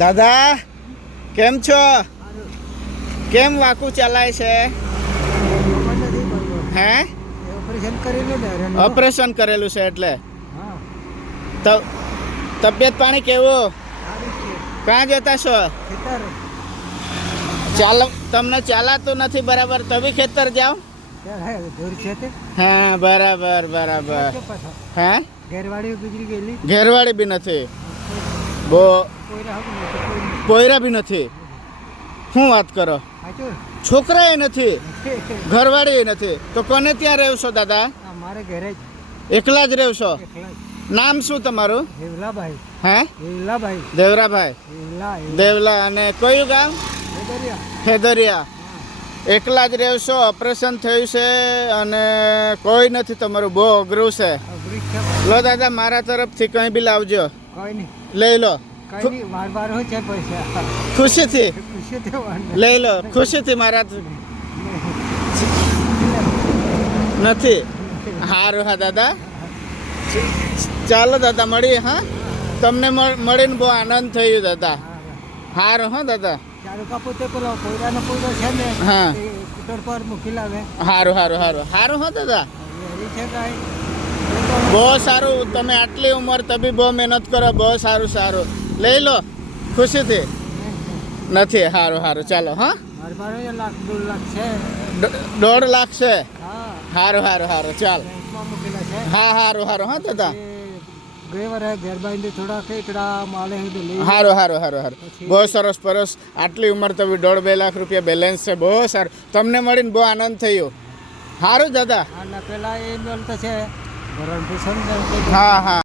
દાદા કેમ છો? કેમ વાકું ચલાય છે? હે ઓપરેશન કરેલું છે એટલે તબિયત પાણી કેવું? ક્યાં જતા છો? તમને ચાલાતું નથી બરાબર, તभी ખેતર જાઓ. હા બરાબર બરાબર. હે ઘેરવાળી બી નથી, બો પોયરા બી નથી. શું વાત કરો? છોકરા એ નથી, ઘરવાળી એ નથી, તો કોને ત્યાં રહેવ છો દાદા? મારે ઘરે એકલા જ રહેવ છો? નામ શું તમારું? દેવલાભાઈ. હે દેવરાભાઈ. દેવલા. અને કયું ગામ? ખેદરિયા. એકલા જ રહેવ છો, ઓપરેશન થયું છે અને કોઈ નથી, તમારું બહુ અઘરું છે. લો દાદા મારા તરફથી કંઈ બી લાવજો, લઈ લો ખુશીથી, લઈ લો ખુશીથી. મારા નથી. સારું હા દાદા, ચાલો દાદા મળીએ. હા તમને મળીને બહુ આનંદ થયો દાદા. સારું હા દાદા. હા સારું સારું સારું સારું હા દાદા, બહુ સારું. તમે આટલી ઉંમર તબી બહુ મહેનત કરો, બહુ સારું સારું. લઈ લો ખુશીથી. નથી. સારું સારું ચાલો. હા 1.5 લાખ છે. સારું સારું સારું ચાલો. હા સારું સારું હા દાદા. સારું સારું સારું સારું. બહુ સરસ પરસ. આટલી ઉંમર તો 1.5-2 લાખ રૂપિયા બેલેન્સ છે. બહુ સારું. તમને મળીને બહુ આનંદ થયો. સારું દાદા. હા હા.